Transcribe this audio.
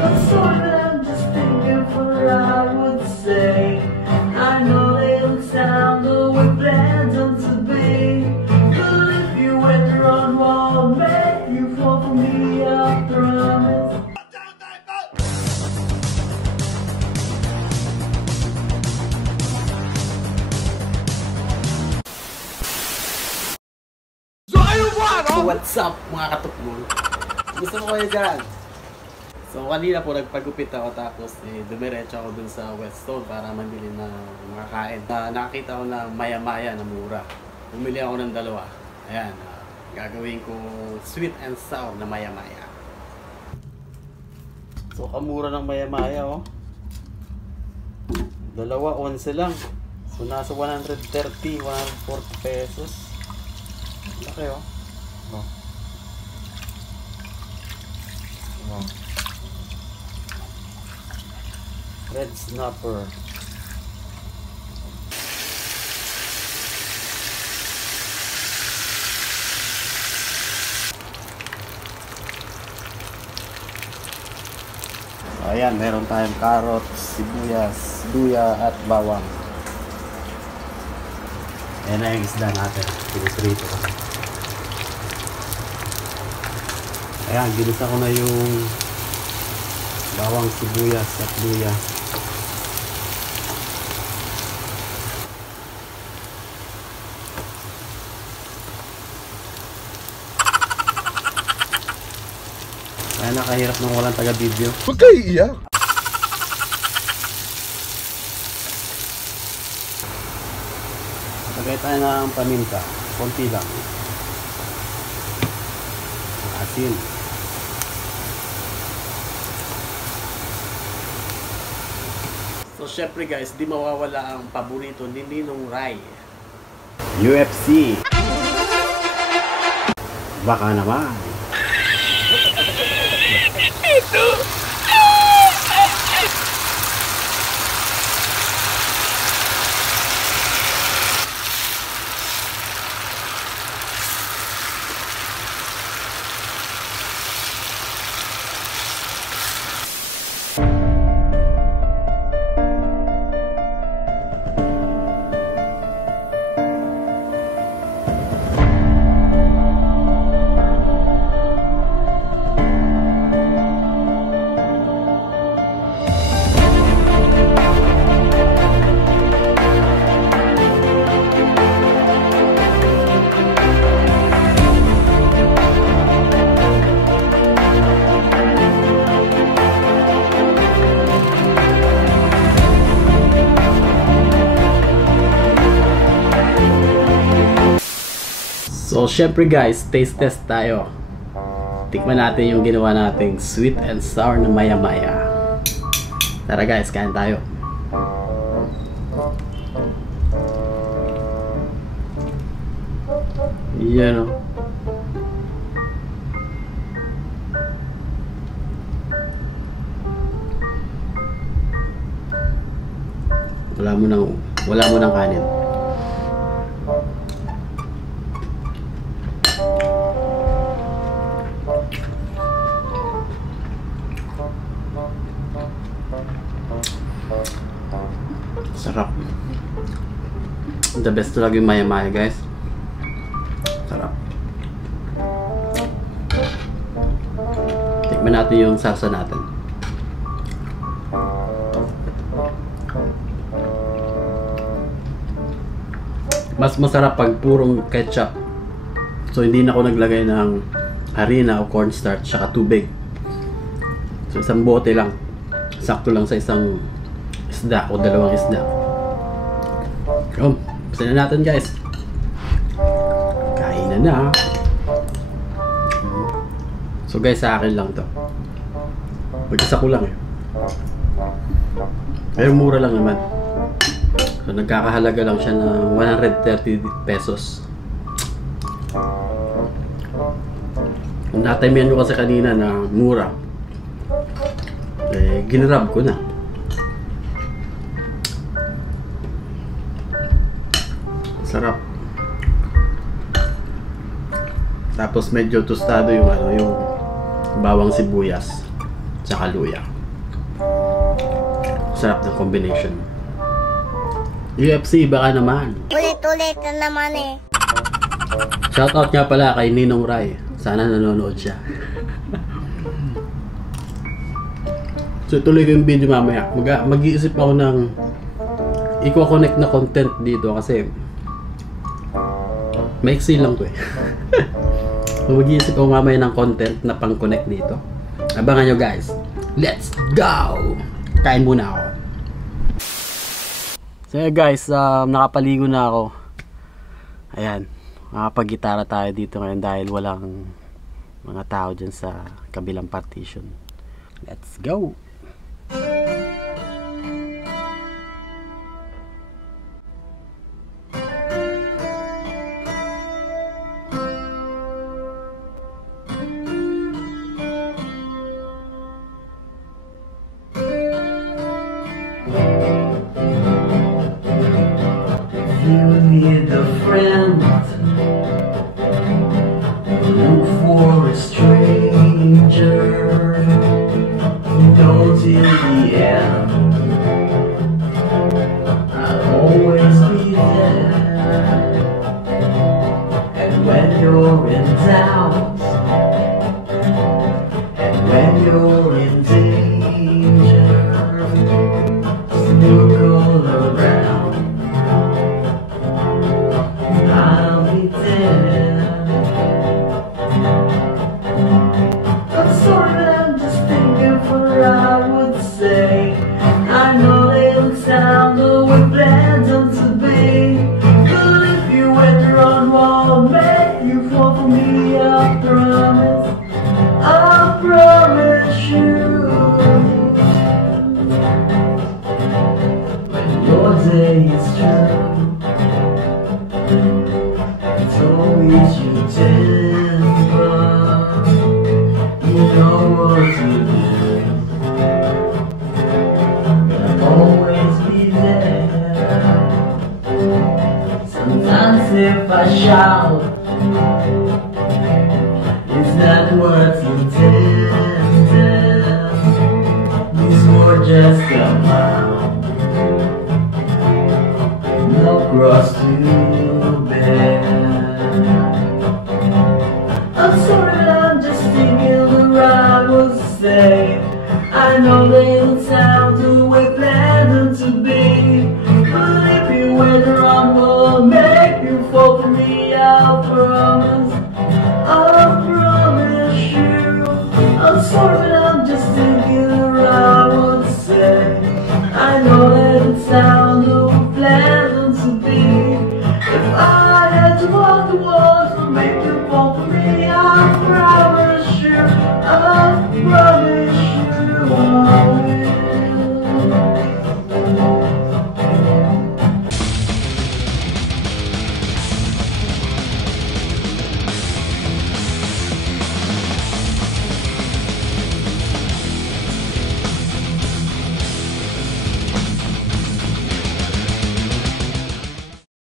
I'm just thinking for what I would say. I know they don't sound the way plans on to be, but if you ever run, won't make you fall for me, I promise. So what's up mga katukbol? Gusto mo kayo dyan? So kanina po nagpagupit ako tapos dumiretso ako dun sa Westone para mamili ng mga kain. Nakakita ko na maya-maya na mura. Bumili ako ng dalawa. Ayan, gagawin ko sweet and sour na maya-maya. So kamura ng maya-maya oh. Dalawa 11 lang. So nasa 130, 140 pesos. Laki oh. Oh. Oh. Red snapper. Ayan, meron tayong carrots, sibuyas, luya at bawang. Ayan na yung isda natin. Piniprito ko. Ayan, ginisa ko na yung bawang, sibuyas at luya. Kaya nakahirap nang walang taga-video. Huwag kayo iiyak! Lagay tayo ng paminta. Konti lang. Asin. So syempre guys, di mawawala ang paborito ni Ninong Rai. UFC. Baka naman. Ito. So syempre guys, taste test tayo. Tikman natin yung ginawa nating sweet and sour na maya-maya. Tara guys, kain tayo. Yan o. Wala mo nang kanin. Sarap. The best talaga yung maya-maya guys. Sarap. Tikman natin yung salsa natin. Mas masarap pag purong ketchup. So hindi na ako naglagay ng harina o cornstarch saka tubig. So isang bote lang. Sakto lang sa isang isda o dalawang isda. Basta na natin guys. Kain na. So guys, sa akin lang to. Mag-isa ko lang eh. Pero mura lang naman. So nagkakahalaga lang siya ng 130 pesos. Natimihan ko kasi kanina na mura. Eh, ginrab ko na. Sarap. Tapos medyo tostado yung yung bawang sibuyas. tsaka luya. Sarap ng combination. UFC, baka naman. Ulit-ulit na naman eh. Shoutout nga pala kay Ninong Rai. Sana nanonood siya. So tuloy ko yung video mamaya. Mag-iisip ako ng i-connect na content dito kasi maiksi lang to eh. Mag-iisip ako mamaya ng content na pang-connect dito. Abangan nyo guys. Let's go! Kain muna ako. So yeah guys, nakapaligo na ako. Ayan, makapag-gitara tayo dito ngayon dahil walang mga tao dyan sa kabilang partition. Let's go! You need a friend. Look for a stranger. Go till the end. I'll always be there. And when you're in doubt, and when you're in danger, just look all around. I'll be there. I'm sorry, but I'm just thinking for what I would say. I know they look sound the way planned them to be. But if you went wrong, won't make you fall for me. I promise you. When your day is through, it's always your temper. You know what to do. I'll always be there. Sometimes if I shout, it's not what's intended. It's more just a mouth. No cross to bear. I'm sorry, but I'm just thinking the right words to say. I know they don't sound the way planned them to be. But if you went wrong, will make you fall for me. I promise you. I'm sorry.